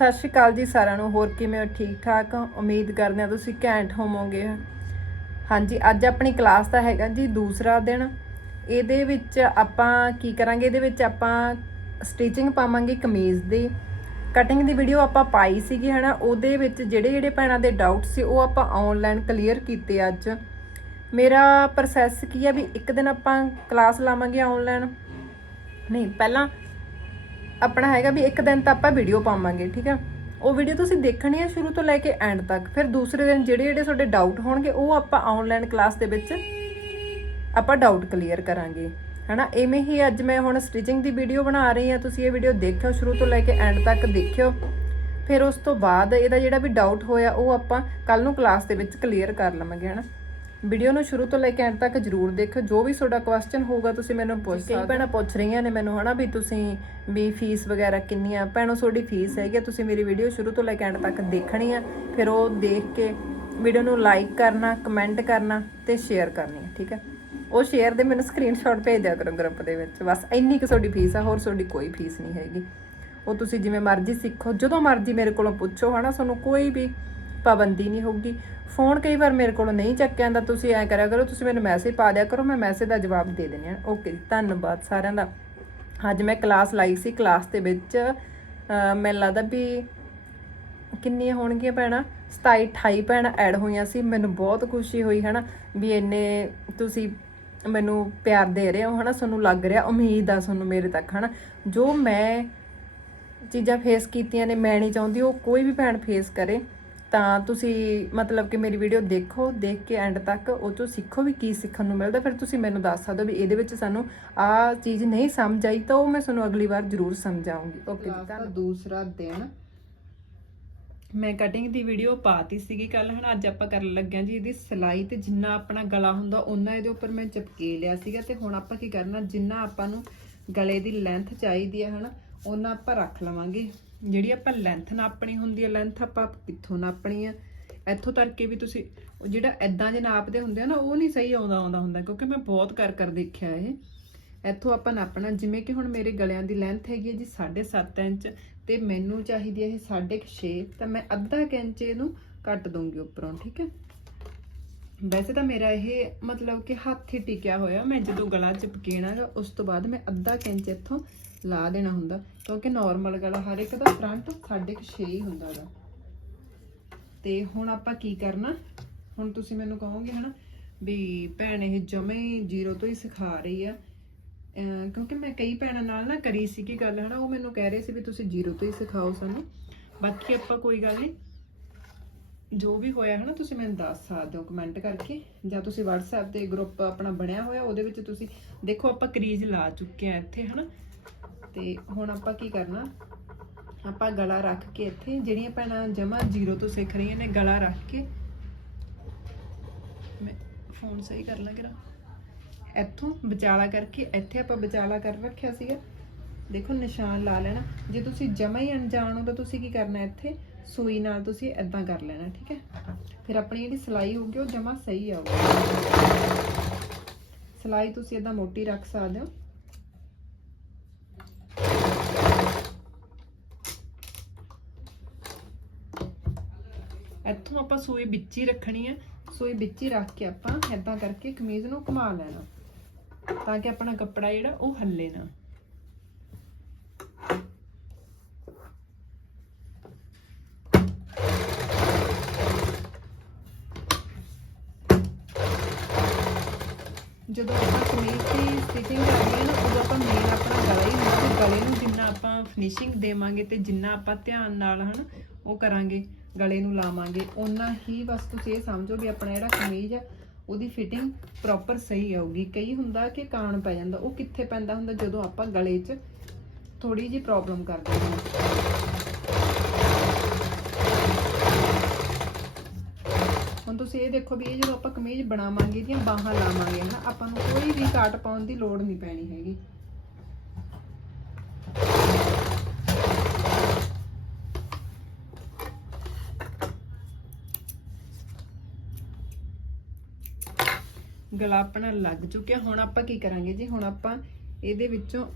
ਸਤਿ ਸ਼੍ਰੀ ਅਕਾਲ ਜੀ ਸਾਰਿਆਂ ਨੂੰ, ਹੋਰ ਕਿਵੇਂ ਹੋ? ਠੀਕ ਠਾਕ? ਉਮੀਦ ਕਰਦੇ ਹਾਂ ਤੁਸੀਂ ਘੈਂਟ ਹੋਵੋਗੇ। ਹਾਂਜੀ, ਅੱਜ ਆਪਣੀ ਕਲਾਸ ਦਾ ਹੈਗਾ ਜੀ ਦੂਸਰਾ ਦਿਨ। ਇਹਦੇ ਵਿੱਚ ਆਪਾਂ ਕੀ ਕਰਾਂਗੇ? ਇਹਦੇ ਵਿੱਚ ਆਪਾਂ ਸਟਿਚਿੰਗ ਪਾਵਾਂਗੇ ਕਮੀਜ਼ ਦੀ। ਕਟਿੰਗ ਦੀ ਵੀਡੀਓ ਆਪਾਂ ਪਾਈ ਸੀਗੀ, ਹਨਾ? ਉਹਦੇ ਵਿੱਚ ਜਿਹੜੇ ਜਿਹੜੇ ਭੈਣਾਂ ਦੇ ਡਾਊਟ ਸੀ, ਉਹ ਆਪਾਂ ਆਨਲਾਈਨ ਕਲੀਅਰ ਕੀਤੇ ਅੱਜ। ਮੇਰਾ ਪ੍ਰੋਸੈਸ ਕੀ ਆ ਵੀ ਇੱਕ ਦਿਨ ਆਪਾਂ ਕਲਾਸ ਲਾਵਾਂਗੇ ਆਨਲਾਈਨ ਨਹੀਂ, ਪਹਿਲਾਂ ਆਪਣਾ ਹੈਗਾ ਵੀ ਇੱਕ ਦਿਨ ਤਾਂ ਆਪਾਂ ਵੀਡੀਓ ਪਾਵਾਂਗੇ, ਠੀਕ ਹੈ ਉਹ ਵੀਡੀਓ ਤੁਸੀਂ ਦੇਖਣੀ ਹੈ ਸ਼ੁਰੂ ਤੋਂ ਲੈ ਕੇ ਐਂਡ ਤੱਕ। ਫਿਰ ਦੂਸਰੇ ਦਿਨ ਜਿਹੜੇ ਜਿਹੜੇ ਤੁਹਾਡੇ ਡਾਊਟ ਹੋਣਗੇ, ਉਹ ਆਪਾਂ ਆਨਲਾਈਨ ਕਲਾਸ ਦੇ ਵਿੱਚ ਆਪਾਂ ਡਾਊਟ ਕਲੀਅਰ ਕਰਾਂਗੇ। ਹਨਾ? ਐਵੇਂ ਹੀ ਅੱਜ ਮੈਂ ਹੁਣ ਸਟਿਚਿੰਗ ਦੀ ਵੀਡੀਓ ਬਣਾ ਰਹੀ ਹਾਂ ਤੁਸੀਂ ਇਹ ਵੀਡੀਓ ਦੇਖਿਓ, ਸ਼ੁਰੂ ਤੋਂ ਲੈ ਕੇ ਐਂਡ ਤੱਕ ਦੇਖਿਓ। ਫਿਰ ਉਸ ਤੋਂ ਬਾਅਦ ਇਹਦਾ ਜਿਹੜਾ ਵੀ ਡਾਊਟ ਹੋਇਆ, ਉਹ ਆਪਾਂ ਕੱਲ ਨੂੰ ਕਲਾਸ ਦੇ ਵਿੱਚ ਕਲੀਅਰ ਕਰ ਲਵਾਂਗੇ, ਹਨਾ? ਵੀਡੀਓ ਨੂੰ ਸ਼ੁਰੂ ਤੋਂ ਲੈ ਕੇ ਐਂਡ ਤੱਕ ਜਰੂਰ ਦੇਖਿਓ। ਜੋ ਵੀ ਤੁਹਾਡਾ ਕੁਐਸਚਨ ਹੋਊਗਾ ਤੁਸੀਂ ਮੈਨੂੰ ਪੁੱਛ ਸਕਦੇ ਕਈ ਭੈਣਾਂ ਪੁੱਛ ਰਹੀਆਂ ਨੇ ਮੈਨੂੰ ਹਨਾ ਵੀ ਤੁਸੀਂ ਵੀ ਫੀਸ ਵਗੈਰਾ ਕਿੰਨੀ ਆ ਭੈਣੋ ਤੁਹਾਡੀ ਫੀਸ ਹੈਗੀ ਆ, ਤੁਸੀਂ ਮੇਰੀ ਵੀਡੀਓ ਸ਼ੁਰੂ ਤੋਂ ਲੈ ਕੇ ਐਂਡ ਤੱਕ ਦੇਖਣੀ ਆ। ਫਿਰ ਉਹ ਦੇਖ ਕੇ ਵੀਡੀਓ ਨੂੰ ਲਾਈਕ ਕਰਨਾ ਕਮੈਂਟ ਕਰਨਾ ਤੇ ਸ਼ੇਅਰ ਕਰਨੀ ਹੈ ਠੀਕ ਹੈ ਉਹ ਸ਼ੇਅਰ ਦੇ ਮੈਨੂੰ ਸਕਰੀਨਸ਼ਾਟ ਭੇਜ ਦਿਆ ਕਰੋ ਗਰੁੱਪ ਦੇ ਵਿੱਚ। ਬਸ ਇੰਨੀ ਕੁ ਤੁਹਾਡੀ ਫੀਸ ਆ ਹੋਰ ਤੁਹਾਡੀ ਕੋਈ ਫੀਸ ਨਹੀਂ ਹੈਗੀ। ਉਹ ਤੁਸੀਂ ਜਿਵੇਂ ਮਰਜ਼ੀ ਸਿੱਖੋ। ਜਦੋਂ ਮਰਜ਼ੀ ਮੇਰੇ ਕੋਲੋਂ ਪੁੱਛੋ ਹਨਾ ਤੁਹਾਨੂੰ ਕੋਈ ਵੀ ਪਾਬੰਦੀ ਨਹੀਂ ਹੋਊਗੀ। ਫੋਨ ਕਈ ਵਾਰ ਮੇਰੇ ਕੋਲੋਂ ਨਹੀਂ ਚੱਕਿਆ ਜਾਂਦਾ। ਤੁਸੀਂ ਐ ਕਰਿਆ ਕਰੋ, ਤੁਸੀਂ ਮੈਨੂੰ ਮੈਸੇਜ ਪਾ ਦਿਆ ਕਰੋ, ਮੈਂ ਮੈਸੇਜ ਦਾ ਜਵਾਬ ਦੇ ਦਿੰਦੀ ਹਾਂ। ਓਕੇ ਜੀ, ਧੰਨਵਾਦ ਸਾਰਿਆਂ ਦਾ। ਅੱਜ ਮੈਂ ਕਲਾਸ ਲਾਈ ਸੀ ਕਲਾਸ ਦੇ ਵਿੱਚ ਮੈਨੂੰ ਲੱਗਦਾ ਵੀ ਕਿੰਨੀਆਂ ਹੋਣਗੀਆਂ ਭੈਣਾਂ? 27 28 ਭੈਣਾਂ ਐਡ ਹੋਈਆਂ ਸੀ। ਮੈਨੂੰ ਬਹੁਤ ਖੁਸ਼ੀ ਹੋਈ, ਹਨਾ, ਵੀ ਇੰਨੇ ਤੁਸੀਂ ਮੈਨੂੰ ਪਿਆਰ ਦੇ ਰਹੇ ਹੋ, ਹਨਾ, ਤੁਹਾਨੂੰ ਲੱਗ ਰਿਹਾ, ਉਮੀਦ ਆ ਤੁਹਾਨੂੰ ਮੇਰੇ ਤੱਕ, ਹਨਾ। ਜੋ ਮੈਂ ਚੀਜ਼ਾਂ ਫੇਸ ਕੀਤੀਆਂ ਨੇ, ਮੈਂ ਨਹੀਂ ਚਾਹੁੰਦੀ ਉਹ ਕੋਈ ਵੀ ਭੈਣ ਫੇਸ ਕਰੇ। ਤਾਂ ਤੁਸੀਂ ਮਤਲਬ ਕਿ ਮੇਰੀ ਵੀਡੀਓ ਦੇਖੋ ਦੇਖ ਕੇ ਐਂਡ ਤੱਕ ਉਹ ਤੋਂ ਸਿੱਖੋ ਵੀ ਕੀ ਸਿੱਖਣ ਨੂੰ ਮਿਲਦਾ ਫਿਰ ਤੁਸੀਂ ਮੈਨੂੰ ਦੱਸ ਸਕਦੇ ਹੋ ਵੀ ਇਹਦੇ ਵਿੱਚ ਸਾਨੂੰ ਆਹ ਚੀਜ਼ ਨਹੀਂ ਸਮਝ ਆਈ ਤਾਂ ਉਹ ਮੈਂ ਤੁਹਾਨੂੰ ਅਗਲੀ ਵਾਰ ਜ਼ਰੂਰ ਸਮਝਾਉਂਗੀ। ਓਕੇ ਜੀ ਤਾਂ ਦੂਸਰਾ ਦਿਨ ਮੈਂ ਕਟਿੰਗ ਦੀ ਵੀਡੀਓ ਪਾਤੀ ਸੀਗੀ ਕੱਲ ਹਨਾ ਅੱਜ ਆਪਾਂ ਕਰਨ ਲੱਗਿਆ ਜੀ ਇਹਦੀ ਸਿਲਾਈ ਤੇ ਜਿੰਨਾ ਆਪਣਾ ਗਲਾ ਹੁੰਦਾ ਉਹਨਾਂ ਇਹਦੇ ਉੱਪਰ ਮੈਂ ਚਪਕੇ ਲਿਆ ਸੀਗਾ ਤੇ ਹੁਣ ਆਪਾਂ ਕੀ ਕਰਨਾ ਜਿੰਨਾ ਆਪਾਂ ਨੂੰ ਗਲੇ ਦੀ ਲੈਂਥ ਚਾਹੀਦੀ ਹੈ ਹਨਾ ਉਹਨਾਂ ਆਪਾਂ ਰੱਖ ਲਵਾਂਗੇ। ਜਿਹੜੀ ਆਪਾਂ ਲੈਂਥ ਨਾਪਣੀ ਹੁੰਦੀ ਹੈ ਲੈਂਥ ਆਪਾਂ ਕਿੱਥੋਂ ਨਾਪਣੀ ਆ? ਇੱਥੋਂ ਤੱਕ ਕਿ ਵੀ ਤੁਸੀਂ ਜਿਹੜਾ ਐਦਾਂ ਜੇ ਨਾਪਦੇ ਹੁੰਦੇ ਆ ਨਾ, ਉਹ ਨਹੀਂ ਸਹੀ ਆਉਂਦਾ ਆਉਂਦਾ ਹੁੰਦਾ, ਕਿਉਂਕਿ ਮੈਂ ਬਹੁਤ ਕਰ ਕਰ ਦੇਖਿਆ ਇਹ। ਇੱਥੋਂ ਆਪਾਂ ਨਾਪਣਾ, ਜਿਵੇਂ ਕਿ ਹੁਣ ਮੇਰੇ ਗਲਿਆਂ ਦੀ ਲੈਂਥ ਹੈਗੀ ਹੈ ਜੀ 7.5 ਇੰਚ, ਤੇ ਮੈਨੂੰ ਚਾਹੀਦੀ ਹੈ ਇਹ 6.5 ਤਾਂ ਮੈਂ ਅੱਧਾ ਕੁ ਇੰਚ ਇਹਨੂੰ ਕੱਟ ਦੂੰਗੀ ਉੱਪਰੋਂ, ਠੀਕ ਹੈ? ਵੈਸੇ ਤਾਂ ਮੇਰਾ ਇਹ ਮਤਲਬ ਕਿ ਹੱਥ ਹੀ ਟਿਕਿਆ ਹੋਇਆ, ਮੈਂ ਜਦੋਂ ਗਲਾ ਚਪਕੇਣਾ ਗਾ ਉਸ ਤੋਂ ਬਾਅਦ ਮੈਂ ਅੱਧਾ ਕੁ ਇੰਚ ਇੱਥੋਂ ਲਾ ਦੇਣਾ ਹੁੰਦਾ, ਕਿਉਂਕਿ ਨਾਰਮਲ ਗਲਾ ਹਰ ਇੱਕ ਦਾ ਫਰੰਟ 6.5 ਹੀ ਹੁੰਦਾ ਗਾ ਤੇ ਹੁਣ ਆਪਾਂ ਕੀ ਕਰਨਾ? ਹੁਣ ਤੁਸੀਂ ਮੈਨੂੰ ਕਹੋਗੇ ਹਨਾ ਵੀ ਭੈਣ ਇਹ ਜਮੇ ਜ਼ੀਰੋ ਤੋਂ ਹੀ ਸਿਖਾ ਰਹੀ ਆ। ਕਿਉਂਕਿ ਮੈਂ ਕਈ ਭੈਣਾਂ ਨਾਲ ਨਾ ਕਰੀ ਸੀ ਕੀ ਗੱਲ, ਹਨਾ, ਉਹ ਮੈਨੂੰ ਕਹਿ ਰਹੇ ਸੀ ਵੀ ਤੁਸੀਂ ਜ਼ੀਰੋ ਤੋਂ ਹੀ ਸਿਖਾਓ ਸਾਨੂੰ। ਬਾਕੀ ਆਪਾਂ ਕੋਈ ਗੱਲ ਨਹੀਂ ਜੋ ਵੀ ਹੋਇਆ ਹਨਾ, ਤੁਸੀਂ ਮੈਨੂੰ ਦੱਸ ਸਕਦੇ ਹੋ ਕਮੈਂਟ ਕਰਕੇ। ਜਾਂ ਤੁਸੀਂ WhatsApp ਤੇ ਗਰੁੱਪ ਆਪਣਾ ਬਣਿਆ ਹੋਇਆ, ਉਹਦੇ ਵਿੱਚ ਤੁਸੀਂ ਦੇਖੋ ਆਪਾਂ ਕਰੀਜ਼ ਲਾ ਚੁੱਕੇ ਆ ਇੱਥੇ, ਹਨਾ। ਤੇ ਹੁਣ ਆਪਾਂ ਕੀ ਕਰਨਾ? ਆਪਾਂ ਗਲਾ ਰੱਖ ਕੇ ਇੱਥੇ, ਜਿਹੜੀਆਂ ਭੈਣਾਂ ਜਮਾ ਜ਼ੀਰੋ ਤੋਂ ਸਿੱਖ ਰਹੀਆਂ ਨੇ, ਗਲਾ ਰੱਖ ਕੇ ਮੈਂ ਫੋਨ ਸਹੀ ਕਰ ਲਾਂ ਕਿਰਾ। ਇੱਥੋਂ ਵਿਚਾਲਾ ਕਰਕੇ, ਇੱਥੇ ਆਪਾਂ ਵਿਚਾਲਾ ਕਰ ਰੱਖਿਆ ਸੀਗਾ। ਦੇਖੋ ਨਿਸ਼ਾਨ ਲਾ ਲੈਣਾ। ਜੇ ਤੁਸੀਂ ਜਮਾ ਹੀ ਅਣਜਾਣ ਹੋ, ਤਾਂ ਤੁਸੀਂ ਕੀ ਕਰਨਾ ਇੱਥੇ? ਸੂਈ ਨਾਲ ਤੁਸੀਂ ਇਦਾਂ ਕਰ ਲੈਣਾ, ਠੀਕ ਹੈ? ਫਿਰ ਆਪਣੀ ਜਿਹੜੀ ਸਲਾਈ ਹੋਊਗੀ, ਉਹ ਜਮਾ ਸਹੀ ਆਊਗੀ। ਸਲਾਈ ਤੁਸੀਂ ਇਦਾਂ ਮੋਟੀ ਰੱਖ ਸਕਦੇ ਹੋ। ਇੱਥੋਂ ਆਪਾਂ ਸੂਈ ਵਿੱਚ ਹੀ ਰੱਖਣੀ ਹੈ। ਸੂਈ ਵਿੱਚ ਹੀ ਰੱਖ ਕੇ ਆਪਾਂ ਇਦਾਂ ਕਰਕੇ ਕਮੀਜ਼ ਨੂੰ ਘੁਮਾ ਲੈਣਾ, ਤਾਂ ਕਿ ਆਪਣਾ ਕੱਪੜਾ ਜਿਹੜਾ ਉਹ ਹੱਲੇ ਨਾ ਜਦੋਂ ਆਪਾਂ ਕਮੀਜ਼ ਦੀ ਸਟਿਚਿੰਗ ਕਰਨੀ ਹੈ ਨਾ, ਉਦੋਂ ਆਪਾਂ ਮੇਨ ਆਪਣਾ ਗਲਾ ਹੀ ਹੁੰਦਾ ਤੇ ਗਲੇ ਨੂੰ ਜਿੰਨਾ ਆਪਾਂ ਫਿਨਿਸ਼ਿੰਗ ਦੇਵਾਂਗੇ ਤੇ ਜਿੰਨਾ ਆਪਾਂ ਧਿਆਨ ਨਾਲ ਹਨ ਉਹ ਕਰਾਂਗੇ, ਗਲੇ ਨੂੰ ਲਾਵਾਂਗੇ, ਓਨਾ ਹੀ ਬਸ ਤੁਸੀਂ ਇਹ ਸਮਝੋ ਵੀ ਆਪਣਾ ਜਿਹੜਾ ਕਮੀਜ਼ ਆ, ਉਹਦੀ ਫਿਟਿੰਗ ਪ੍ਰੋਪਰ ਸਹੀ ਆਊਗੀ। ਕਈ ਹੁੰਦਾ ਕਿ ਕਾਣ ਪੈ ਜਾਂਦਾ, ਉਹ ਕਿੱਥੇ ਪੈਂਦਾ ਹੁੰਦਾ? ਜਦੋਂ ਆਪਾਂ ਗਲੇ 'ਚ ਥੋੜੀ ਜਿਹੀ ਪ੍ਰੋਬਲਮ ਕਰਦੇ ਹਾਂ। ਹੁਣ ਤੁਸੀਂ ਇਹ ਦੇਖੋ ਵੀ ਇਹ ਜਦੋਂ ਆਪਾਂ ਕਮੀਜ਼ ਬਣਾਵਾਂਗੇ ਇਹਦੀਆਂ ਬਾਹਾਂ ਲਾਵਾਂਗੇ ਹਨਾ, ਆਪਾਂ ਨੂੰ ਕੋਈ ਵੀ ਕਾਟ ਪਾਉਣ ਦੀ ਲੋੜ ਨਹੀਂ ਪੈਣੀ ਹੈਗੀ। ਗਲਾ ਆਪਣਾ ਲੱਗ ਚੁੱਕਿਆ। ਹੁਣ ਆਪਾਂ ਕੀ ਕਰਾਂਗੇ ਜੀ? ਹੁਣ ਆਪਾਂ ਇਹਦੇ ਵਿੱਚੋਂ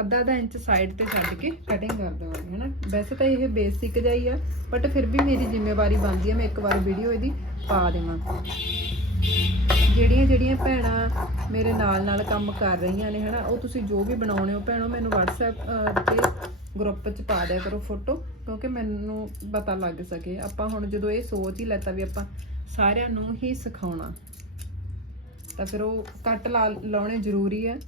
ਅੱਧਾ ਅੱਧਾ ਇੰਚ ਸਾਈਡ ਤੇ ਛੱਡ ਕੇ ਕਟਿੰਗ ਕਰ ਦੇਵਾਂਗੇ ਹਨਾ। ਵੈਸੇ ਤਾਂ ਇਹ ਬੇਸਿਕ ਜਿਹਾ ਹੀ ਆ ਬਟ ਫਿਰ ਵੀ ਮੇਰੀ ਜ਼ਿੰਮੇਵਾਰੀ ਬਣਦੀ ਹੈ ਮੈਂ ਇੱਕ ਵਾਰ ਵੀਡੀਓ ਇਹਦੀ ਪਾ ਦੇਵਾਂ। ਜਿਹੜੀਆਂ ਜਿਹੜੀਆਂ ਭੈਣਾਂ ਮੇਰੇ ਨਾਲ ਨਾਲ ਕੰਮ ਕਰ ਰਹੀਆਂ ਨੇ, ਹਨਾ, ਉਹ ਤੁਸੀਂ ਜੋ ਵੀ ਬਣਾਉਣੇ ਹੋ ਭੈਣੋ, ਮੈਨੂੰ WhatsApp ਤੇ ਗਰੁੱਪ 'ਚ ਪਾ ਦਿਆ ਕਰੋ ਫੋਟੋ ਕਿਉਂਕਿ ਮੈਨੂੰ ਪਤਾ ਲੱਗ ਸਕੇ। ਆਪਾਂ ਹੁਣ ਜਦੋਂ ਇਹ ਸੋਚ ਹੀ ਲੈਤਾ ਵੀ ਆਪਾਂ ਸਾਰਿਆਂ ਨੂੰ ਹੀ ਸਿਖਾਉਣਾ, ਤਾਂ ਫਿਰ ਉਹ ਕੱਟ ਲਾ ਲਾਉਣੇ ਜ਼ਰੂਰੀ ਹੈ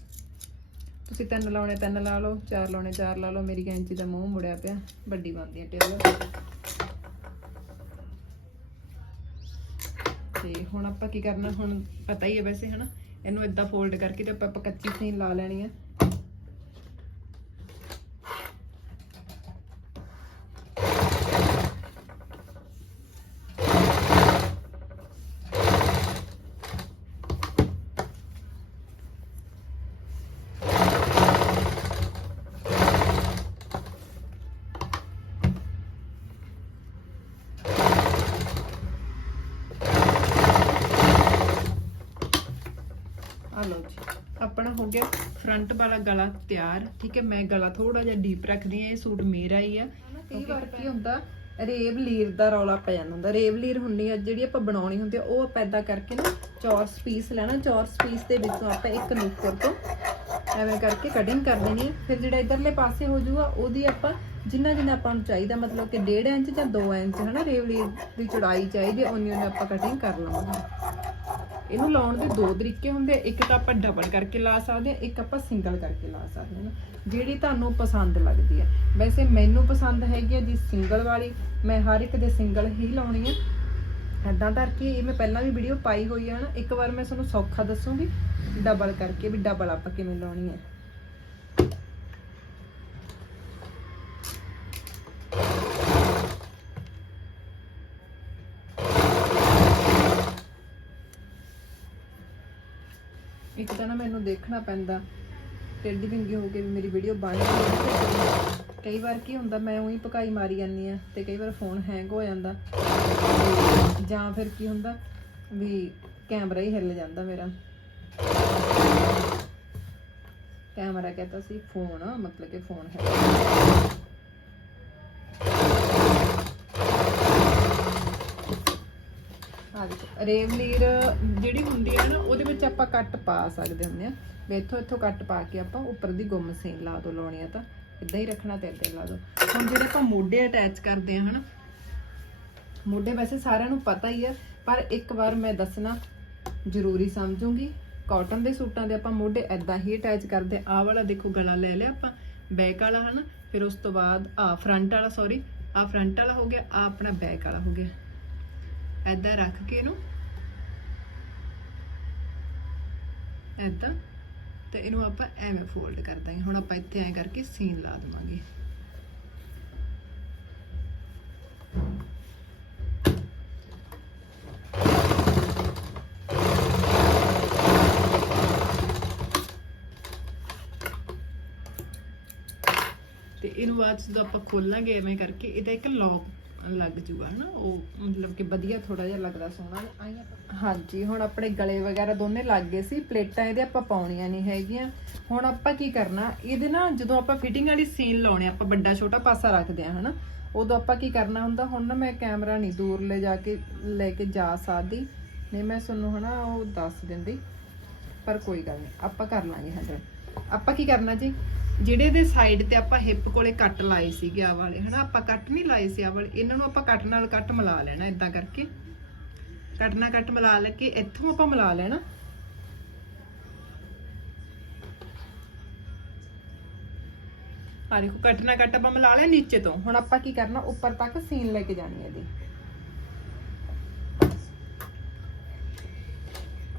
ਤੁਸੀਂ ਤਿੰਨ ਲਾਉਣੇ, ਤਿੰਨ ਲਾ ਲਓ, ਚਾਰ ਲਾਉਣੇ, ਚਾਰ ਲਾ ਲਓ। ਮੇਰੀ ਕੈਂਚੀ ਦਾ ਮੂੰਹ ਮੁੜਿਆ ਪਿਆ, ਵੱਡੀ ਬਣਦੀ ਹੈ ਟੇਬਲ ਤੇ ਹੁਣ ਆਪਾਂ ਕੀ ਕਰਨਾ, ਹੁਣ ਪਤਾ ਹੀ ਹੈ ਵੈਸੇ ਹਨਾ, ਇਹਨੂੰ ਇਦਾਂ ਫੋਲਡ ਕਰਕੇ ਤੇ ਆਪਾਂ ਆਪਾਂ ਕੱਚੀ ਸੀਨ ਲਾ ਲੈਣੀ ਹੈ ਆ ਲਓ ਜੀ ਆਪਣਾ ਹੋ ਗਿਆ ਫਰੰਟ ਵਾਲਾ ਗਲਾ ਤਿਆਰ ਠੀਕ ਹੈ ਮੈਂ ਗਲਾ ਥੋੜਾ ਜਿਹਾ ਡੀਪ ਰੱਖਦੀ ਆ ਇਹ ਸੂਟ ਮੇਰਾ ਹੀ ਆ। ਕਈ ਵਾਰ ਕੀ ਹੁੰਦਾ ਰੇਵ ਲੀਰ ਦਾ ਰੌਲਾ ਪੈ ਜਾਂਦਾ ਹੁੰਦਾ। ਰੇਵ ਲੀਰ ਹੁੰਦੀ ਆ ਜਿਹੜੀ ਆਪਾਂ ਬਣਾਉਣੀ ਹੁੰਦੀ ਆ ਉਹ ਆਪਾਂ ਏਦਾਂ ਕਰਕੇ ਨਾ ਚੌਰਸ ਪੀਸ ਲੈਣਾ ਚੌਰਸ ਪੀਸ ਦੇ ਵਿੱਚੋਂ ਆਪਾਂ ਇੱਕ ਨੁੱਕਰ ਤੋਂ ਐਵੇਂ ਕਰਕੇ ਕਟਿੰਗ ਕਰ ਦੇਣੀ ਫਿਰ ਜਿਹੜਾ ਇਧਰਲੇ ਪਾਸੇ ਹੋ ਜਾਊਗਾ ਉਹਦੀ ਆਪਾਂ ਜਿੰਨਾ ਜਿੰਨਾ ਆਪਾਂ ਨੂੰ ਚਾਹੀਦਾ ਮਤਲਬ ਕਿ 1.5 ਇੰਚ ਜਾਂ 2 ਇੰਚ ਹਨਾ ਰੇਵ ਲੀਰ ਦੀ ਚੌੜਾਈ ਚਾਹੀਦੀ ਉਨੀ ਉਨੀ ਆਪਾਂ ਕਟਿੰਗ ਕਰ ਲਵਾਂਗੇ। ਇਹਨੂੰ ਲਾਉਣ ਦੇ ਦੋ ਤਰੀਕੇ ਹੁੰਦੇ ਆ। ਇੱਕ ਤਾਂ ਆਪਾਂ ਡਬਲ ਕਰਕੇ ਲਾ ਸਕਦੇ ਆ, ਇੱਕ ਆਪਾਂ ਸਿੰਗਲ ਕਰਕੇ ਲਾ ਸਕਦੇ ਹਾਂ ਜਿਹੜੀ ਤੁਹਾਨੂੰ ਪਸੰਦ ਲੱਗਦੀ ਹੈ ਵੈਸੇ ਮੈਨੂੰ ਪਸੰਦ ਹੈਗੀ ਆ ਜੀ ਸਿੰਗਲ ਵਾਲੀ। ਮੈਂ ਹਰ ਇੱਕ ਦੇ ਸਿੰਗਲ ਹੀ ਲਾਉਣੀ ਆ। ਐਦਾਂ ਕਰਕੇ ਇਹ ਮੈਂ ਪਹਿਲਾਂ ਵੀ ਵੀਡੀਓ ਪਾਈ ਹੋਈ ਆ ਨਾ, ਇੱਕ ਵਾਰ ਮੈਂ ਤੁਹਾਨੂੰ ਸੌਖਾ ਦੱਸੂਗੀ। ਡਬਲ ਕਰਕੇ ਵੀ ਡਬਲ ਆਪਾਂ ਕਿਵੇਂ ਲਾਉਣੀ ਹੈ ਇੱਕ ਤਾਂ ਨਾ ਮੈਨੂੰ ਦੇਖਣਾ ਪੈਂਦਾ। ਟੇਢੀ ਵਿੰਗੀ ਹੋ ਕੇ ਵੀ ਮੇਰੀ ਵੀਡੀਓ ਬਣ ਜਾਂਦੀ ਕਈ ਵਾਰ ਕੀ ਹੁੰਦਾ, ਮੈਂ ਉਹੀ ਪਕਾਈ ਮਾਰੀ ਜਾਂਦੀ ਆ ਤੇ ਕਈ ਵਾਰ ਫੋਨ ਹੈਂਗ ਹੋ ਜਾਂਦਾ। ਜਾਂ ਫਿਰ ਕੀ ਹੁੰਦਾ ਵੀ ਕੈਮਰਾ ਹੀ ਹਿੱਲ ਜਾਂਦਾ ਮੇਰਾ। ਕੈਮਰਾ ਕਹਤਾ ਸੀ ਫੋਨ ਮਤਲਬ ਕਿ ਫੋਨ ਹੈ। ਆ ਦੇਖੋ ਰੇਵਲੀਰ ਜਿਹੜੀ ਹੁੰਦੀ ਹੈ ਨਾ, ਉਹਦੇ ਵਿੱਚ ਆਪਾਂ ਕੱਟ ਪਾ ਸਕਦੇ ਹੁੰਦੇ ਆ। ਵੀ ਇੱਥੋਂ ਇੱਥੋਂ ਕੱਟ ਪਾ ਕੇ ਆਪਾਂ ਉੱਪਰ ਦੀ ਗੁੰਮ ਸੀਨ ਲਾ ਦੋ, ਲਾਉਣੀ ਆ ਤਾਂ। ਇਦਾਂ ਹੀ ਰੱਖਣਾ ਤੇ ਇਦਾਂ ਲਾ ਦੋ। ਹੁਣ ਜਿਹੜੇ ਆਪਾਂ ਮੋਢੇ ਅਟੈਚ ਕਰਦੇ ਆ, ਹਨਾ? ਮੋਢੇ ਵੈਸੇ ਸਾਰਿਆਂ ਨੂੰ ਪਤਾ ਹੀ ਆ, ਪਰ ਇੱਕ ਵਾਰ ਮੈਂ ਦੱਸਣਾ ਜ਼ਰੂਰੀ ਸਮਝੂਗੀ। ਕਾਟਨ ਦੇ ਸੂਟਾਂ ਦੇ ਆਪਾਂ ਮੋਢੇ ਐਦਾਂ ਹੀ ਅਟੈਚ ਕਰਦੇ ਆਹ ਵਾਲਾ ਦੇਖੋ, ਗਲਾ ਲੈ ਲਿਆ ਆਪਾਂ ਬੈਕ ਵਾਲਾ, ਹਨਾ? ਫਿਰ ਉਸ ਤੋਂ ਬਾਅਦ ਆ ਫਰੰਟ ਵਾਲਾ ਸੌਰੀ ਆ ਫਰੰਟ ਵਾਲਾ ਹੋ ਗਿਆ ਆ ਆਪਣਾ ਬੈਕ ਵਾਲਾ ਹੋ ਗਿਆ। ਐਦਾਂ ਰੱਖ ਕੇ ਇਹਨੂੰ। ਐਦਾਂ ਤੇ ਇਹਨੂੰ ਆਪਾਂ ਐਵੇਂ ਫੋਲਡ ਕਰ ਦਾਂਗੇ। ਹੁਣ ਆਪਾਂ ਇੱਥੇ ਐਂ ਕਰਕੇ ਸੀਨ ਲਾ ਦੇਵਾਂਗੇ। ਤੇ ਇਹਨੂੰ ਬਾਅਦ ਜਦੋਂ ਆਪਾਂ ਖੋਲਾਂਗੇ ਐਵੇਂ ਕਰਕੇ, ਇਹਦਾ ਇੱਕ ਲੌਕ ਲੱਗ ਜੂਗਾ ਹਨਾ ਉਹ ਮਤਲਬ ਕਿ ਵਧੀਆ ਥੋੜਾ ਜਿਹਾ ਲੱਗਦਾ ਸੋਹਣਾ। ਹਾਂਜੀ, ਹੁਣ ਆਪਣੇ ਗਲੇ ਵਗੈਰਾ ਦੋਨੇ ਲੱਗ ਗਏ ਸੀ, ਪਲੇਟਾਂ ਇਹਦੇ ਆਪਾਂ ਪਾਉਣੀਆਂ ਨਹੀਂ ਹੈਗੀਆਂ। ਹੁਣ ਆਪਾਂ ਕੀ ਕਰਨਾ, ਇਹਦੇ ਨਾਲ ਜਦੋਂ ਆਪਾਂ ਫਿਟਿੰਗ ਵਾਲੀ ਸੀਨ ਲਾਉਣੇ ਆਪਾਂ ਵੱਡਾ ਛੋਟਾ ਪਾਸਾ ਰੱਖਦੇ ਆ, ਹਨਾ, ਉਦੋਂ ਆਪਾਂ ਕੀ ਕਰਨਾ ਹੁੰਦਾ, ਹੁਣ ਨਾ ਮੈਂ ਕੈਮਰਾ ਨਹੀਂ ਦੂਰ ਲੈ ਜਾ ਕੇ, ਲੈ ਕੇ ਜਾ ਸਕਦੀ। ਨਹੀਂ, ਮੈਂ ਤੁਹਾਨੂੰ ਹਨਾ ਉਹ ਦੱਸ ਦਿੰਦੀ, ਪਰ ਕੋਈ ਗੱਲ ਨਹੀਂ, ਆਪਾਂ ਕਰ ਲਾਂਗੇ ਹਜੇ ਆਪਾਂ ਕੀ ਕਰਨਾ ਜੀ? ਜਿਹੜੇ ਦੇ ਸਾਈਡ ਤੇ ਆਪਾਂ ਹਿੱਪ ਕੋਲੇ ਕੱਟ ਲਾਏ ਸੀਗੇ ਆ ਵਾਲੇ, ਹਨਾ? ਆਪਾਂ ਕੱਟ ਨਹੀਂ ਲਾਏ ਸੀ ਆ ਵਾਲੇ। ਇਹਨਾਂ ਨੂੰ ਆਪਾਂ ਕੱਟ ਨਾਲ ਕੱਟ ਮਿਲਾ ਲੈਣਾ ਇਦਾਂ ਕਰਕੇ। ਕੱਟ ਨਾਲ ਕੱਟ ਮਿਲਾ ਲੈ ਕੇ ਇੱਥੋਂ ਆਪਾਂ ਮਿਲਾ ਲੈਣਾ। ਆ ਦੇਖੋ, ਕੱਟ ਨਾਲ ਕੱਟ ਆਪਾਂ ਮਿਲਾ ਲਿਆ ਨੀਚੇ ਤੋਂ। ਹੁਣ ਆਪਾਂ ਕੀ ਕਰਨਾ, ਉੱਪਰ ਤੱਕ ਸੀਨ ਲੈ ਕੇ ਜਾਣੀ ਹੈ ਇਹਦੀ।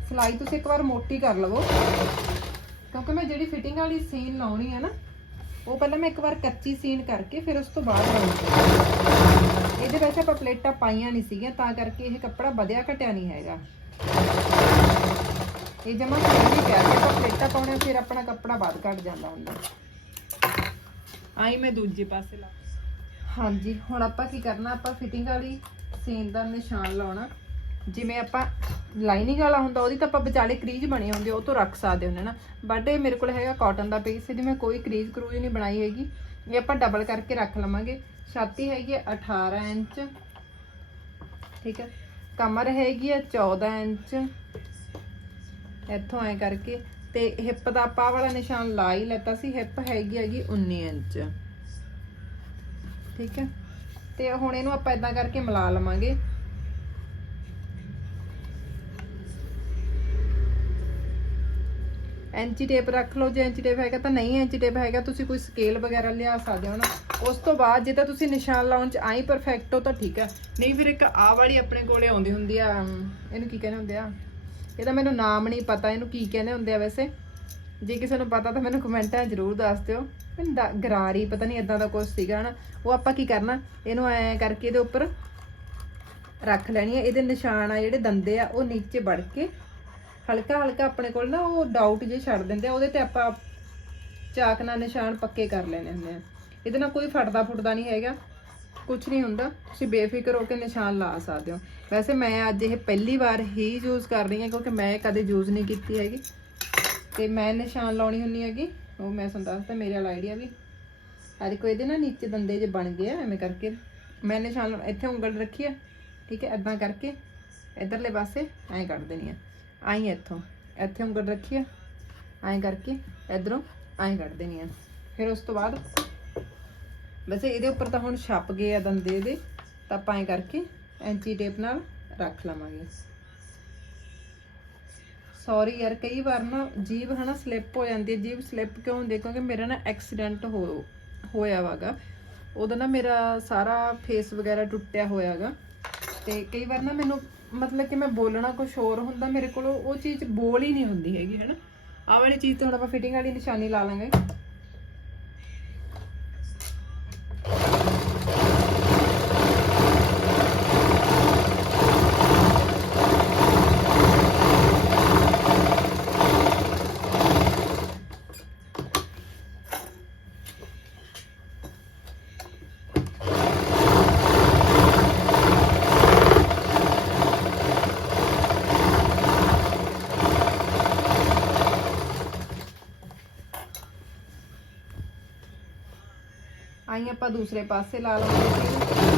ਸਲਾਈ ਤੁਸੀਂ ਇੱਕ ਵਾਰ ਮੋਟੀ ਕਰ ਲਵੋ। ਕਿਉਂਕਿ ਮੈਂ ਜਿਹੜੀ ਫਿਟਿੰਗ ਵਾਲੀ ਸੀਨ ਲਾਉਣੀ ਹੈ ਨਾ ਉਹ ਪਹਿਲਾਂ ਮੈਂ ਇੱਕ ਵਾਰ ਕੱਚੀ ਸੀਨ ਕਰਕੇ ਫਿਰ ਉਸ ਤੋਂ ਬਾਅਦ ਲਾਉਣੀ ਇਹਦੇ ਵਿੱਚ ਆਪਾਂ ਪਲੇਟਾਂ ਪਾਈਆਂ ਨਹੀਂ ਸੀਗੀਆਂ ਤਾਂ ਕਰਕੇ ਇਹ ਕੱਪੜਾ ਵਧਿਆ ਘਟਿਆ ਨਹੀਂ ਹੈਗਾ। ਇਹ ਜਮਾ ਸਹੀ ਪਿਆ ਜੇ ਆਪਾਂ ਪਲੇਟਾਂ ਪਾਉਣੇ ਫਿਰ ਆਪਣਾ ਕੱਪੜਾ ਵੱਧ ਘਟ ਜਾਂਦਾ ਹੁੰਦਾ। ਆਈ ਮੈਂ ਦੂਜੇ ਪਾਸੇ ਲਾ। ਹਾਂਜੀ ਹੁਣ ਆਪਾਂ ਕੀ ਕਰਨਾ ਆਪਾਂ ਫਿਟਿੰਗ ਵਾਲੀ ਸੀਨ ਦਾ ਨਿਸ਼ਾਨ ਲਾਉਣਾ। ਜਿਵੇਂ ਆਪਾਂ ਲਾਈਨਿੰਗ ਵਾਲਾ ਹੁੰਦਾ, ਉਹਦੀ ਤਾਂ ਆਪਾਂ ਵਿਚਾਲੇ ਕਰੀਜ਼ ਬਣੀ ਹੁੰਦੀ ਉਹ ਤੋਂ ਰੱਖ ਸਕਦੇ ਹੁੰਦੇ ਨਾ। ਬਟ ਇਹ ਮੇਰੇ ਕੋਲ ਹੈਗਾ ਕਾਟਨ ਦਾ ਪੀਸ ਇਹਦੀ ਮੈਂ ਕੋਈ ਕਰੀਜ਼ ਕਰੂਜ਼ ਨਹੀਂ ਬਣਾਈ ਹੈਗੀ। ਇਹ ਆਪਾਂ ਡਬਲ ਕਰਕੇ ਰੱਖ ਲਵਾਂਗੇ। ਛਾਤੀ ਹੈਗੀ ਆ 18 ਇੰਚ। ਠੀਕ ਹੈ ਕਮਰ ਹੈਗੀ ਆ 14 ਇੰਚ। ਇੱਥੋਂ ਐ ਕਰਕੇ। ਤੇ ਹਿੱਪ ਦਾ ਆਪਾਂ ਵਾਲਾ ਨਿਸ਼ਾਨ ਲਾ ਹੀ ਲੈਤਾ ਸੀ। ਹਿੱਪ ਹੈਗੀ ਹੈਗੀ 19 ਇੰਚ। ਠੀਕ ਹੈ ਤੇ ਹੁਣ ਇਹਨੂੰ ਆਪਾਂ ਇਦਾਂ ਕਰਕੇ ਮਿਲਾ ਲਵਾਂਗੇ। ਐਂਚੀ ਟੇਪ ਰੱਖ ਲਓ, ਜੇ ਐਂਚੀ ਟੇਪ ਹੈਗਾ ਤਾਂ ਨਹੀਂ ਐਂਚੀ ਟੇਪ ਹੈਗਾ, ਤੁਸੀਂ ਕੋਈ ਸਕੇਲ ਵਗੈਰਾ ਲਿਆ ਸਕਦੇ ਹੋ ਨਾ। ਉਸ ਤੋਂ ਬਾਅਦ ਜੇ ਤਾਂ ਤੁਸੀਂ ਨਿਸ਼ਾਨ ਲਾਉਣ ਚ ਆਈ ਪਰਫੈਕਟ ਹੋ ਤਾਂ ਠੀਕ ਹੈ। ਨਹੀਂ ਫਿਰ ਇੱਕ ਆ ਵਾਲੀ ਆਪਣੇ ਕੋਲੇ ਆਉਂਦੀ ਹੁੰਦੀ ਆ ਇਹਨੂੰ ਕੀ ਕਹਿੰਦੇ ਹੁੰਦੇ ਆ? ਇਹਦਾ ਮੈਨੂੰ ਨਾਮ ਨਹੀਂ ਪਤਾ, ਇਹਨੂੰ ਕੀ ਕਹਿੰਦੇ ਹੁੰਦੇ ਆ ਵੈਸੇ? ਜੇ ਕਿਸੇ ਨੂੰ ਪਤਾ ਤਾਂ ਮੈਨੂੰ ਕਮੈਂਟਾਂ ਜ਼ਰੂਰ ਦੱਸ ਦਿਓ। ਮੈਨੂੰ ਦਾ- ਗਰਾਰੀ, ਪਤਾ ਨਹੀਂ ਇਦਾਂ ਦਾ ਕੁਝ ਸੀਗਾ ਨਾ। ਉਹ ਆਪਾਂ ਕੀ ਕਰਨਾ, ਇਹਨੂੰ ਐ ਕਰਕੇ ਇਹਦੇ ਉੱਪਰ ਰੱਖ ਲੈਣੀ ਹੈ ਇਹਦੇ ਨਿਸ਼ਾਨ ਆ ਜਿਹੜੇ ਦੰਦੇ ਆ, ਉਹ ਨੀਚੇ ਵੜ ਕੇ ਹਲਕਾ ਹਲਕਾ ਆਪਣੇ ਕੋਲ ਨਾ ਉਹ ਡਾਊਟ ਜੇ ਛੱਡ ਦਿੰਦੇ ਆ, ਉਹਦੇ ਤੇ ਆਪਾਂ ਚਾਕ ਨਾਲ ਨਿਸ਼ਾਨ ਪੱਕੇ ਕਰ ਲੈਣੇ ਹੁੰਦੇ ਆ। ਇਹਦੇ ਨਾਲ ਕੋਈ ਫਟਦਾ ਫੁੱਟਦਾ ਨਹੀਂ ਹੈਗਾ ਕੁਝ ਨਹੀਂ ਹੁੰਦਾ, ਤੁਸੀਂ ਬੇਫਿਕਰ ਹੋ ਕੇ ਨਿਸ਼ਾਨ ਲਾ ਸਕਦੇ ਹੋ। ਵੈਸੇ ਮੈਂ ਅੱਜ ਇਹ ਪਹਿਲੀ ਵਾਰ ਹੀ ਯੂਜ਼ ਕਰ ਰਹੀ ਹਾਂ, ਕਿਉਂਕਿ ਮੈਂ ਕਦੇ ਯੂਜ਼ ਨਹੀਂ ਕੀਤੀ ਹੈਗੀ। ਤੇ ਮੈਂ ਨਿਸ਼ਾਨ ਲਾਉਣੀ ਹੁੰਨੀ ਹੈਗੀ, ਉਹ ਮੈਂ ਤੁਹਾਨੂੰ ਦੱਸਦਾ, ਮੇਰੇ ਵਾਲਾ ਆਈਡੀਆ ਵੀ। ਹਰ ਕੋਈ ਇਹਦੇ ਨਾ ਨੀਚੇ ਦੰਦੇ ਜੇ ਬਣ ਗਏ ਆ, ਐਵੇਂ ਕਰਕੇ। ਮੈਂ ਨਿਸ਼ਾਨ ਲਾ- ਇੱਥੇ ਉਂਗਲ ਰੱਖੀ ਆ, ਠੀਕ ਹੈ ਐਦਾਂ ਕਰਕੇ, ਇਧਰਲੇ ਪਾਸੇ ਐਂ ਕੱਢ ਦੇਣੀ ਆ। ਆਈ ਇੱਥੋਂ। ਇੱਥੇ ਉਂਗਲ ਰੱਖੀ ਆ, ਐਂ ਕਰਕੇ ਇਧਰੋਂ ਐਂ ਕੱਢ ਦੇਣੀ ਆ। ਫਿਰ ਉਸ ਤੋਂ ਬਾਅਦ ਵੈਸੇ ਇਹਦੇ ਉੱਪਰ ਤਾਂ ਹੁਣ ਛੱਪ ਗਏ ਆ ਦੰਦੇ ਇਹਦੇ, ਤਾਂ ਆਪਾਂ ਐਂ ਕਰਕੇ ਐਂਚੀ ਟੇਪ ਨਾਲ ਰੱਖ ਲਵਾਂਗੇ। ਸੌਰੀ ਯਾਰ, ਕਈ ਵਾਰ ਨਾ ਜੀਭ ਹਨਾ ਸਲਿੱਪ ਹੋ ਜਾਂਦੀ ਹੈ। ਜੀਭ ਸਲਿੱਪ ਕਿਉਂ ਹੁੰਦੀ ਹੈ? ਕਿਉਂਕਿ ਮੇਰਾ ਨਾ ਐਕਸੀਡੈਂਟ ਹੋ, ਹੋਇਆ ਵਾਗਾ। ਉਹਦਾ ਨਾ ਮੇਰਾ ਸਾਰਾ ਫੇਸ ਵਗੈਰਾ ਟੁੱਟਿਆ ਹੋਇਆਗਾ ਤੇ ਕਈ ਵਾਰ ਨਾ ਮੈਨੂੰ ਮਤਲਬ ਕਿ ਮੈਂ ਬੋਲਣਾ ਕੁਝ ਹੋਰ ਹੁੰਦਾ, ਮੇਰੇ ਕੋਲ ਉਹ ਚੀਜ਼ ਬੋਲ ਹੀ ਨਹੀਂ ਹੁੰਦੀ ਹੈਗੀ, ਹਨਾ? ਆਹ ਵਾਲੀ ਚੀਜ਼ ਤੇ ਹੁਣ ਆਪਾਂ ਫਿਟਿੰਗ ਵਾਲੀ ਨਿਸ਼ਾਨੀ ਲਾ ਲਾਂਗੇ। ਆਈ ਆਪਾਂ ਦੂਸਰੇ ਪਾਸੇ ਲਾ ਲਵਾਂਗੇ।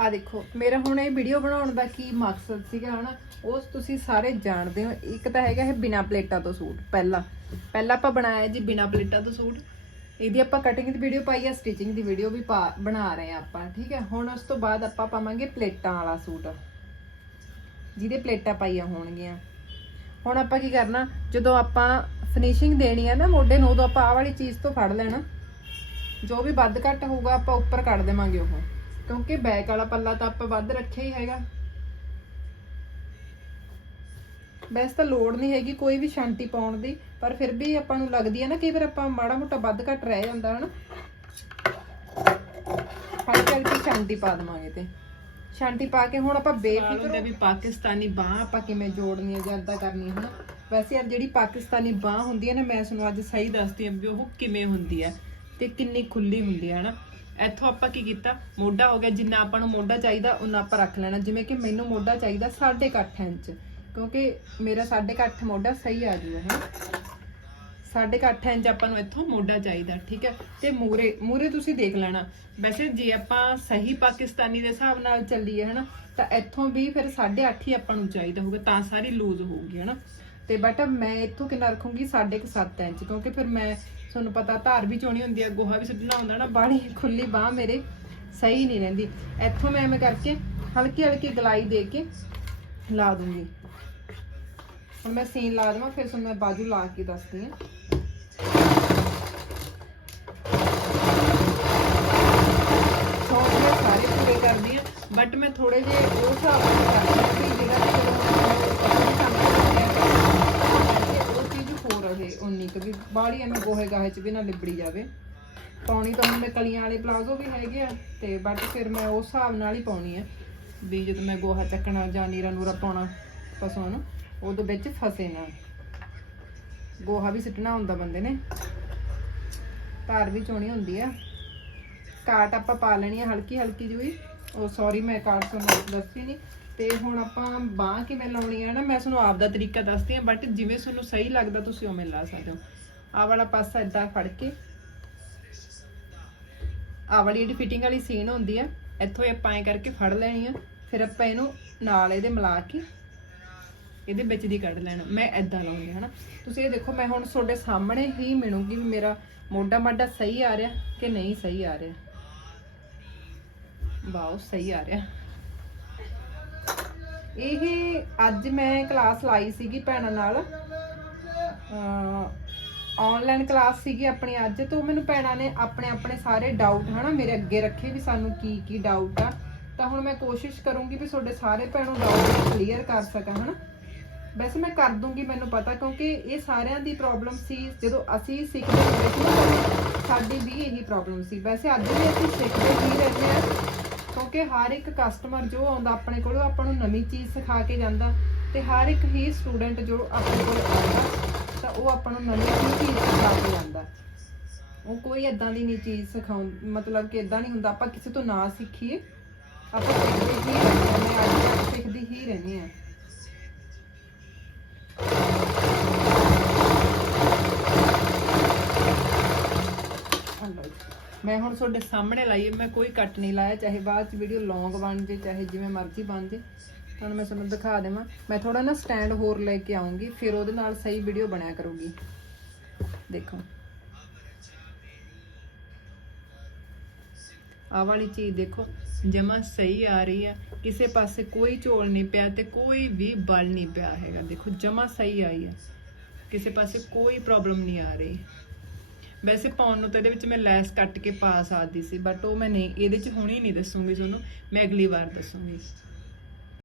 ਆ ਦੇਖੋ, ਮੇਰਾ ਹੁਣ ਇਹ ਵੀਡੀਓ ਬਣਾਉਣ ਦਾ ਕੀ ਮਕਸਦ ਸੀਗਾ, ਹਨਾ? ਉਹ ਤੁਸੀਂ ਸਾਰੇ ਜਾਣਦੇ ਹੋ। ਇੱਕ ਤਾਂ ਹੈਗਾ ਇਹ ਬਿਨਾ ਪਲੇਟਾਂ ਤੋਂ ਸੂਟ, ਪਹਿਲਾ। ਪਹਿਲਾਂ ਆਪਾਂ ਬਣਾਇਆ ਜੀ ਬਿਨਾ ਪਲੇਟਾਂ ਤੋਂ ਸੂਟ। ਇਹਦੀ ਆਪਾਂ ਕਟਿੰਗ ਦੀ ਵੀਡੀਓ ਪਾਈ ਆ ਸਟਿਚਿੰਗ ਦੀ ਵੀਡੀਓ ਵੀ ਪਾ, ਬਣਾ ਰਹੇ ਆ ਆਪਾਂ, ਠੀਕ ਹੈ ਹੁਣ ਉਸ ਤੋਂ ਬਾਅਦ ਆਪਾਂ ਪਾਵਾਂਗੇ ਪਲੇਟਾਂ ਵਾਲਾ ਸੂਟ। ਜਿਹਦੇ ਪਲੇਟਾਂ ਪਾਈਆਂ ਹੋਣਗੀਆਂ। ਹੁਣ ਆਪਾਂ ਕੀ ਕਰਨਾ, ਜਦੋਂ ਆਪਾਂ ਫਿਨਿਸ਼ਿੰਗ ਦੇਣੀ ਹੈ ਨਾ ਮੋਢੇ ਨੂੰ, ਉਦੋਂ ਆਪਾਂ ਆਹ ਵਾਲੀ ਚੀਜ਼ ਤੋਂ ਫੜ ਲੈਣਾ। ਜੋ ਵੀ ਵੱਧ ਘੱਟ ਹੋਊਗਾ ਆਪਾਂ ਉੱਪਰ ਕੱਢ ਦੇਵਾਂਗੇ ਉਹ। ਕਿਉਂਕਿ ਬੈਕ ਵਾਲਾ ਪੱਲਾ ਤਾਂ ਆਪਾਂ ਵੱਧ ਰੱਖਿਆ ਹੀ ਹੈਗਾ। ਵੈਸੇ ਤਾਂ ਲੋੜ ਨਹੀਂ ਹੈਗੀ ਕੋਈ ਵੀ ਸ਼ਾਂਤੀ ਪਾਉਣ ਦੀ ਪਰ ਫਿਰ ਵੀ ਆਪਾਂ ਨੂੰ ਲੱਗਦੀ ਹੈ ਨਾ ਕਈ ਵਾਰ ਆਪਾਂ ਮਾੜਾ ਮੋਟਾ ਵੱਧ ਘੱਟ ਰਹਿ ਜਾਂਦਾ ਹਨਾ। ਹਲਕੀ ਹਲਕੀ ਸ਼ਾਂਤੀ ਪਾ ਦਵਾਂਗੇ ਤੇ। ਸ਼ਾਂਤੀ ਪਾ ਕੇ ਹੁਣ ਆਪਾਂ ਬੇਫਿਕਰ ਵੀ ਪਾਕਿਸਤਾਨੀ ਬਾਹ ਆਪਾਂ ਕਿਵੇਂ ਜੋੜਨੀ ਹੈ ਜਾਂ ਏਦਾਂ ਕਰਨੀ ਹੈ ਹਨਾ। ਵੈਸੇ ਯਾਰ ਜਿਹੜੀ ਪਾਕਿਸਤਾਨੀ ਬਾਹ ਹੁੰਦੀ ਹੈ ਨਾ ਮੈਂ ਤੁਹਾਨੂੰ ਅੱਜ ਸਹੀ ਦੱਸਦੀ ਹਾਂ ਵੀ ਉਹ ਕਿਵੇਂ ਹੁੰਦੀ ਹੈ ਤੇ ਕਿੰਨੀ ਖੁੱਲੀ ਹੁੰਦੀ ਹੈ ਹਨਾ। ਇੱਥੋਂ ਆਪਾਂ ਕੀ ਕੀਤਾ? ਮੋਢਾ ਹੋ ਗਿਆ, ਜਿੰਨਾ ਆਪਾਂ ਨੂੰ ਮੋਢਾ ਚਾਹੀਦਾ ਉਹਨਾਂ ਆਪਾਂ ਰੱਖ ਲੈਣਾ। ਜਿਵੇਂ ਕਿ ਮੈਨੂੰ ਮੋਢਾ ਚਾਹੀਦਾ 8.5 ਇੰਚ। ਕਿਉਂਕਿ ਮੇਰਾ 8.5 ਮੋਢਾ ਸਹੀ ਆ ਜੂਗਾ, ਹੈ? 8.5 ਇੰਚ ਆਪਾਂ ਨੂੰ ਇੱਥੋਂ ਮੋਢਾ ਚਾਹੀਦਾ, ਠੀਕ ਹੈ? ਤੇ ਮੂਰੇ ਮੂਰੇ ਤੁਸੀਂ ਦੇਖ ਲੈਣਾ। ਵੈਸੇ ਜੇ ਆਪਾਂ ਸਹੀ ਪਾਕਿਸਤਾਨੀ ਦੇ ਹਿਸਾਬ ਨਾਲ ਚੱਲੀਏ, ਹਨਾ, ਤਾਂ ਇੱਥੋਂ ਵੀ ਫਿਰ 8.5 ਹੀ ਆਪਾਂ ਨੂੰ ਚਾਹੀਦਾ ਹੋਊਗਾ, ਤਾਂ ਸਾਰੀ ਲੂਜ਼ ਹੋਊਗੀ, ਹਨਾ? ਤੇ ਬਟ ਮੈਂ ਇੱਥੋਂ ਕਿੰਨਾ ਰੱਖੂੰਗੀ? 7.5 ਇੰਚ। ਕਿਉਂਕਿ ਫਿਰ ਮੈਂ ਤੁਹਾਨੂੰ ਪਤਾ ਧਾਰ ਵੀ ਚੋਣੀ ਹੁੰਦੀ ਆ, ਗੋਹਾ ਵੀ ਸੁੱਟਣਾ ਹੁੰਦਾ ਨਾ ਬਾਹਲੀ ਖੁੱਲੀ ਬਾਹ ਮੇਰੇ ਸਹੀ ਨਹੀਂ ਰਹਿੰਦੀ। ਇੱਥੋਂ ਮੈਂ ਐਵੇਂ ਕਰਕੇ ਹਲਕੀ ਹਲਕੀ ਗਲਾਈ ਦੇ ਕੇ ਲਾ ਦੂੰਗੀ। ਹੁਣ ਮੈਂ ਸੀਨ ਲਾ ਦੇਵਾਂ, ਫਿਰ ਤੁਹਾਨੂੰ ਮੈਂ ਬਾਜੂ ਲਾ ਕੇ ਦੱਸਦੀ ਹਾਂ। ਸ਼ੌਂਕ ਮੈਂ ਸਾਰੇ ਪੂਰੇ ਕਰਦੀ ਹਾਂ ਬਟ ਮੈਂ ਥੋੜੇ ਜਿਹੇ ਉਹ ਹਿਸਾਬ ਨਾਲ ਕਰਦੀ ਹਾਂ ਵੀ ਜਿਹੜਾ ਬਾਹਲੀ ਐਵੇਂ ਗੋਹੇ ਗਾਹੇ ਚ ਵੀ ਨਾ ਲਿਬੜੀ ਜਾਵੇ। ਪਾਉਣੀ ਤਾਂ ਹੁਣ ਮੈਂ ਕਲੀਆਂ ਵਾਲੇ ਪਲਾਜ਼ੋ ਵੀ ਹੈਗੇ ਆ, ਤੇ ਬਟ ਫਿਰ ਮੈਂ ਉਸ ਹਿਸਾਬ ਨਾਲ ਹੀ ਪਾਉਣੀ ਆ, ਵੀ ਜਦੋਂ ਮੈਂ ਗੋਹਾ ਚੱਕਣਾ ਜਾਂ ਨੀਰਾ ਨੂਰਾ ਪਾਉਣਾ ਪਸ਼ੂਆਂ ਨੂੰ, ਉਹਦੇ ਵਿੱਚ ਫਸੇ ਨਾ। ਗੋਹਾ ਵੀ ਸਿੱਟਣਾ ਹੁੰਦਾ ਬੰਦੇ ਨੇ। ਧਾਰ ਵੀ ਚੋਣੀ ਹੁੰਦੀ ਆ। ਕਾਟ ਆਪਾਂ ਪਾ ਲੈਣੀ ਆ ਹਲਕੀ ਹਲਕੀ ਜਿਹੀ। ਉਹ ਸੌਰੀ ਮੈਂ ਕਾਟ ਤੁਹਾਨੂੰ ਦੱਸੀ ਨਹੀਂ ਤੇ ਹੁਣ ਆਪਾਂ ਬਾਹ ਕਿਵੇਂ ਲਾਉਣੀ ਆ ਨਾ, ਮੈਂ ਤੁਹਾਨੂੰ ਆਪ ਦਾ ਤਰੀਕਾ ਦੱਸਦੀ ਆ ਬਟ ਜਿਵੇਂ ਤੁਹਾਨੂੰ ਸਹੀ ਲੱਗਦਾ ਤੁਸੀਂ ਉਵੇਂ ਲਾ ਸਕਦੇ ਹੋ। ਆਹ ਵਾਲਾ ਪਾਸਾ ਇਦਾਂ ਫੜ ਕੇ, ਆਹ ਵਾਲੀ ਜਿਹੜੀ ਫਿਟਿੰਗ ਵਾਲੀ ਸੀਨ ਹੁੰਦੀ ਆ, ਇੱਥੋਂ ਆਪਾਂ ਐ ਕਰਕੇ ਫੜ ਲੈਣੀ ਆ, ਫਿਰ ਆਪਾਂ ਇਹਨੂੰ ਨਾਲ ਇਹਦੇ ਮਿਲਾ ਕੇ ਇਹਦੇ ਵਿੱਚ ਦੀ ਕੱਢ ਲੈਣਾ। ਮੈਂ ਐਦਾਂ ਲਾਉਂਗੀ ਹਨਾ। ਤੁਸੀਂ ਇਹ ਦੇਖੋ, ਮੈਂ ਹੁਣ ਤੁਹਾਡੇ ਸਾਹਮਣੇ ਹੀ ਮਿਣੂਗੀ ਵੀ ਮੇਰਾ ਮੋਢਾ ਮਾਢਾ ਸਹੀ ਆ ਰਿਹਾ ਕਿ ਨਹੀਂ ਸਹੀ ਆ ਰਿਹਾ। ਵਾਓ, ਸਹੀ ਆ ਰਿਹਾ। ਇਹ ਅੱਜ ਮੈਂ ਕਲਾਸ ਲਾਈ ਸੀਗੀ ਭੈਣਾਂ ਨਾਲ। ਆਨਲਾਈਨ ਕਲਾਸ ਸੀਗੀ ਆਪਣੀ ਅੱਜ, ਤੋਂ ਮੈਨੂੰ ਭੈਣਾਂ ਨੇ ਆਪਣੇ ਆਪਣੇ ਸਾਰੇ ਡਾਊਟ ਹਨਾ ਮੇਰੇ ਅੱਗੇ ਰੱਖੇ ਵੀ ਸਾਨੂੰ ਕੀ ਕੀ ਡਾਊਟ ਆ। ਤਾਂ ਹੁਣ ਮੈਂ ਕੋਸ਼ਿਸ਼ ਕਰੂੰਗੀ ਵੀ ਤੁਹਾਡੇ ਸਾਰੇ ਭੈਣੋਂ ਡਾਊਟ ਕਲੀਅਰ ਕਰ ਸਕਾਂ ਹਨਾ। ਵੈਸੇ ਮੈਂ ਕਰ ਦੂੰਗੀ ਮੈਨੂੰ ਪਤਾ, ਕਿਉਂਕਿ ਇਹ ਸਾਰਿਆਂ ਦੀ ਪ੍ਰੋਬਲਮ ਸੀ। ਜਦੋਂ ਅਸੀਂ ਸਿੱਖਦੇ ਹੁੰਦੇ ਸੀ ਸਾਡੀ ਵੀ ਇਹੀ ਪ੍ਰੋਬਲਮ ਸੀ। ਵੈਸੇ ਅੱਜ ਵੀ ਅਸੀਂ ਸਿੱਖਦੇ ਹੀ ਰਹਿੰਦੇ ਆ। ਕਿਉਂਕਿ ਹਰ ਇੱਕ ਕਸਟਮਰ ਜੋ ਆਉਂਦਾ ਆਪਣੇ ਕੋਲ ਉਹ ਆਪਾਂ ਨੂੰ ਨਵੀਂ ਚੀਜ਼ ਸਿਖਾ ਕੇ ਜਾਂਦਾ ਤੇ ਹਰ ਇੱਕ ਹੀ ਸਟੂਡੈਂਟ ਜੋ ਆਪਣੇ ਕੋਲ ਆਉਂਦਾ, ਤਾਂ ਉਹ ਆਪਾਂ ਨੂੰ ਨਵੀਂ ਹੀ ਚੀਜ਼ ਸਿਖਾ ਕੇ ਜਾਂਦਾ। ਉਹ ਕੋਈ ਇਦਾਂ ਦੀ ਨਹੀਂ ਚੀਜ਼ ਸਿਖਾਉਂ, ਮਤਲਬ ਕਿ ਇਦਾਂ ਨਹੀਂ ਹੁੰਦਾ, ਆਪਾਂ ਕਿਸੇ ਤੋਂ ਨਾ ਸਿੱਖੀਏ, ਆਪਾਂ ਸਿੱਖਦੇ ਹੀ ਰਹਿੰਦੇ ਹਾਂ ਅੱਜ ਤੱਕ ਸਿੱਖਦੀ ਹੀ ਰਹਿੰਦੀ ਹਾਂ ਆਹ ਲਓ ਜੀ। ਮੈਂ ਹੁਣ ਤੁਹਾਡੇ ਸਾਹਮਣੇ ਲਾਈ ਹੈ, ਮੈਂ ਕੋਈ ਕੱਟ ਨਹੀਂ ਲਾਇਆ ਚਾਹੇ ਬਾਅਦ ਚ ਵੀਡੀਓ ਲੌਂਗ ਬਣ ਜੇ ਚਾਹੇ ਜਿਵੇਂ ਮਰਜ਼ੀ ਬਣ ਜੇ। ਤੁਹਾਨੂੰ ਮੈਂ ਤੁਹਾਨੂੰ ਦਿਖਾ ਦੇਵਾਂ। ਮੈਂ ਥੋੜਾ ਨਾ ਸਟੈਂਡ ਹੋਰ ਲੈ ਕੇ ਆਉਂਗੀ ਫਿਰ ਉਹਦੇ ਨਾਲ ਸਹੀ ਵੀਡੀਓ ਬਣਿਆ ਕਰੂਗੀ। ਦੇਖੋ। ਆਹ ਵਾਲੀ ਚੀਜ਼ ਦੇਖੋ ਜਮਾ ਸਹੀ ਆ ਰਹੀ ਆ। ਕਿਸੇ ਪਾਸੇ ਕੋਈ ਝੋਲ ਨਹੀਂ ਪਿਆ ਤੇ ਕੋਈ ਵੀ ਬਲ ਨਹੀਂ ਪਿਆ ਹੈਗਾ। ਦੇਖੋ ਜਮਾ ਸਹੀ ਆਈ ਆ। ਕਿਸੇ ਪਾਸੇ ਕੋਈ ਪ੍ਰੋਬਲਮ ਨਹੀਂ ਆ ਰਹੀ। ਵੈਸੇ ਪਾਉਣ ਨੂੰ ਤਾਂ ਇਹਦੇ ਵਿੱਚ ਮੈਂ ਲੈਸ ਕੱਟ ਕੇ ਪਾ ਸਕਦੀ ਸੀ ਬਟ ਉਹ ਮੈਂ ਨਹੀਂ, ਇਹਦੇ ਚ ਹੁਣੀ ਨਹੀਂ ਦੱਸੂਗੀ ਤੁਹਾਨੂੰ, ਮੈਂ ਅਗਲੀ ਵਾਰ ਦੱਸੂਗੀ।